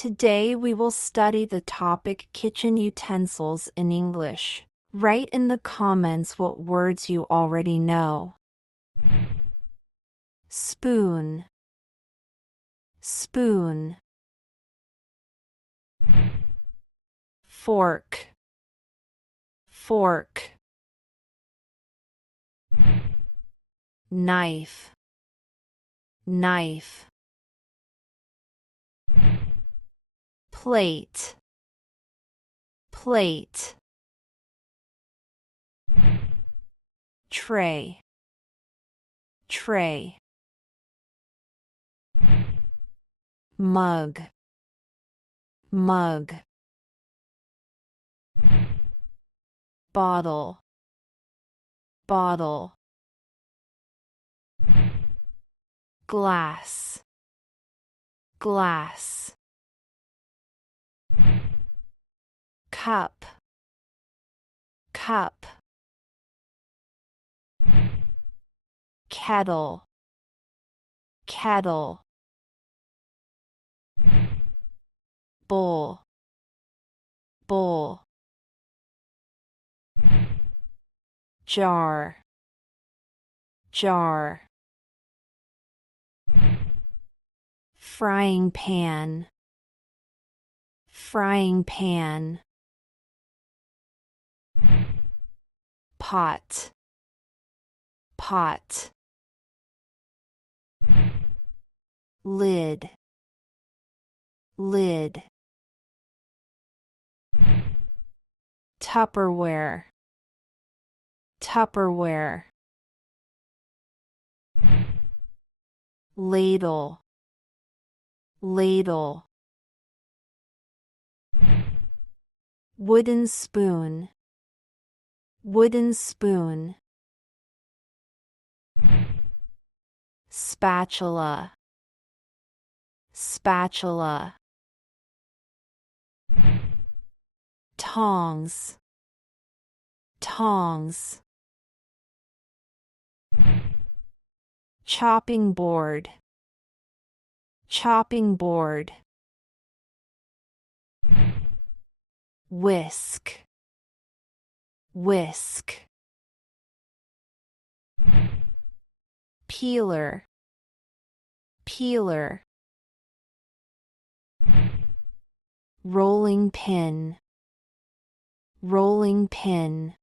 Today we will study the topic kitchen utensils in English. Write in the comments what words you already know. Spoon, spoon. Fork, fork. Knife, knife. Plate, plate. Tray, tray. Mug, mug. Bottle, bottle. Glass, glass. Cup, cup. Kettle, kettle. Bowl, bowl. Jar, jar. Frying pan, frying pan. Pot, pot. Lid, lid. Tupperware, Tupperware. Ladle, ladle. Wooden spoon, wooden spoon. Spatula, spatula. Tongs, tongs. Chopping board, chopping board. Whisk, whisk. Peeler, peeler. Rolling pin, rolling pin.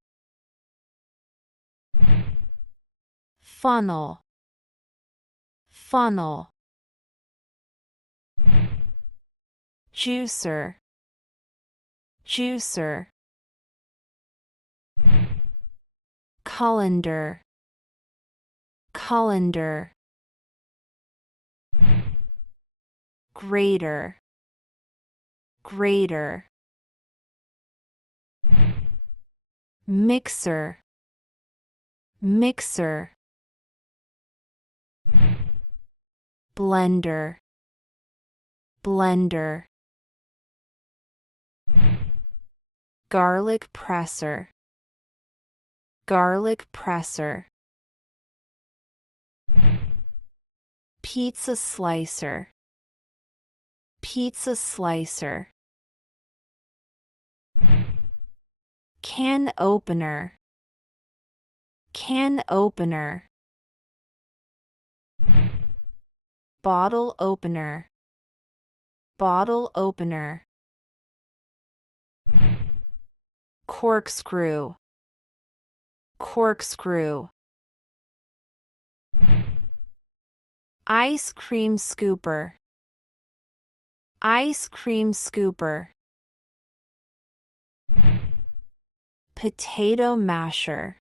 Funnel, funnel. Juicer, juicer. Colander, colander. Grater, grater. Mixer, mixer. Blender, blender. Garlic presser, garlic presser. Pizza slicer, pizza slicer. Can opener, can opener. Bottle opener, bottle opener. Corkscrew, corkscrew. Ice cream scooper, ice cream scooper. Potato masher,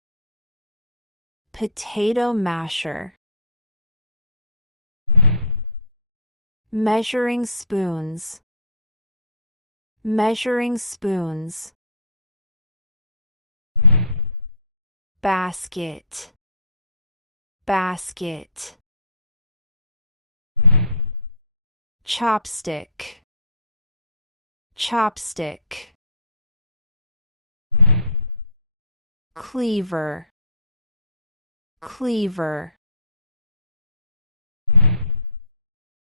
potato masher. Measuring spoons, measuring spoons. Basket, basket. Chopstick, chopstick. Cleaver, cleaver.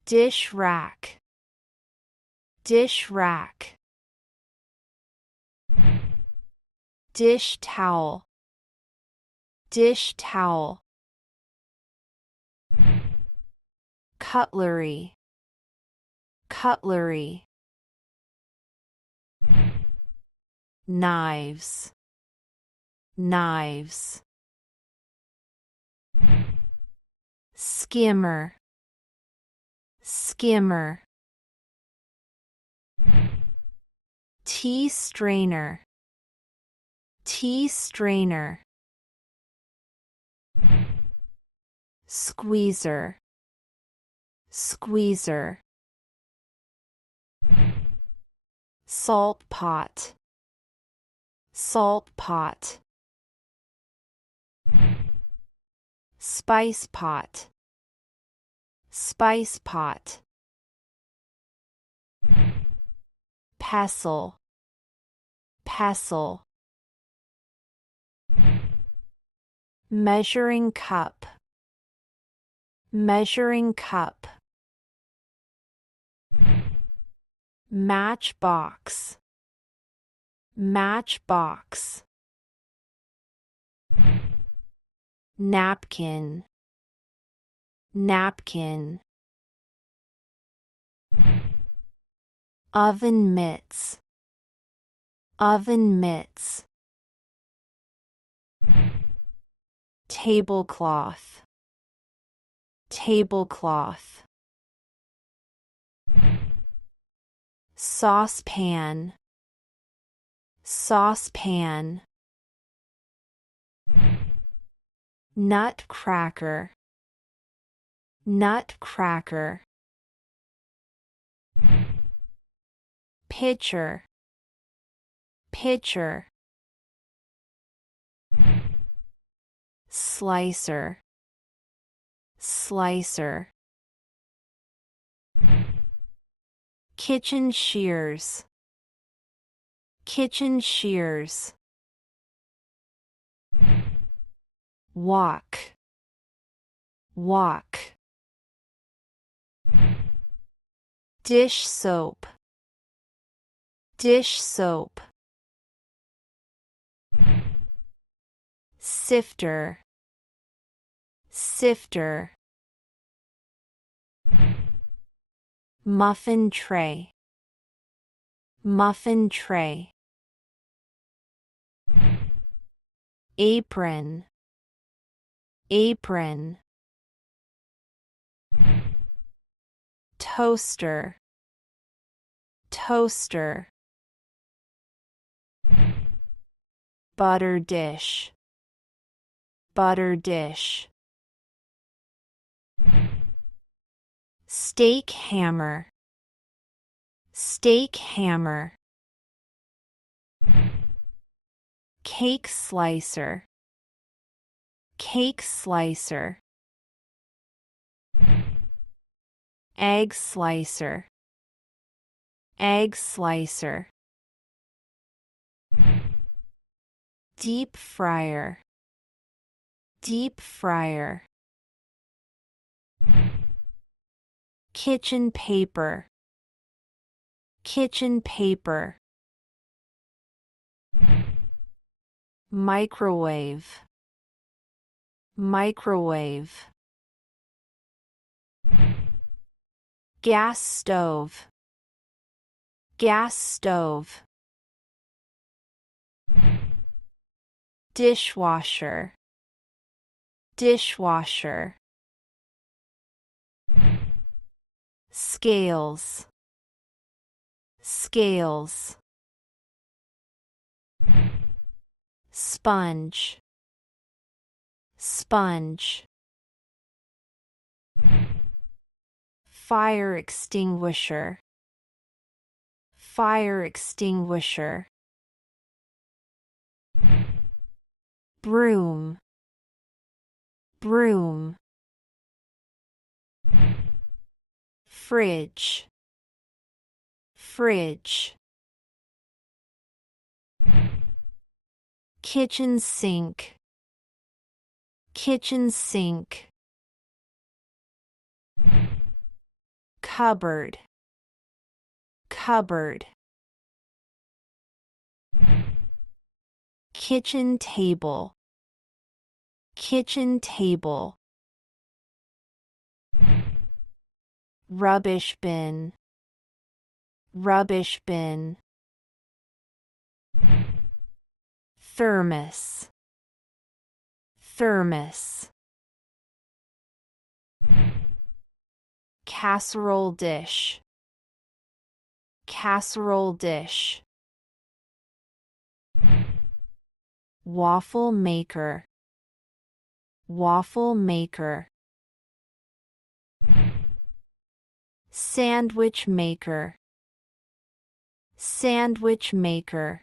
Dish rack, dish rack, dish towel, dish towel, cutlery, cutlery, knives, knives, skimmer, skimmer, tea strainer, tea strainer, squeezer, squeezer, salt pot, salt pot, spice pot, spice pot, pestle, pestle, measuring cup, measuring cup, matchbox, matchbox, napkin, napkin, oven mitts, oven mitts, tablecloth, tablecloth, saucepan, saucepan, nutcracker, nutcracker, pitcher, pitcher, slicer, slicer, kitchen shears, kitchen shears, wok, wok, dish soap, dish soap, sifter, sifter, muffin tray, muffin tray, apron, apron, toaster, toaster, butter dish, butter dish, steak hammer, steak hammer, cake slicer, cake slicer, egg slicer, egg slicer, deep fryer, deep fryer, kitchen paper, kitchen paper, microwave, microwave, gas stove, gas stove, dishwasher, dishwasher, scales, scales, sponge, sponge, fire extinguisher, fire extinguisher, broom, broom, fridge, fridge, kitchen sink, kitchen sink, cupboard, cupboard, kitchen table, kitchen table, rubbish bin, rubbish bin, thermos, thermos, casserole dish, casserole dish, waffle maker, waffle maker, sandwich maker, sandwich maker,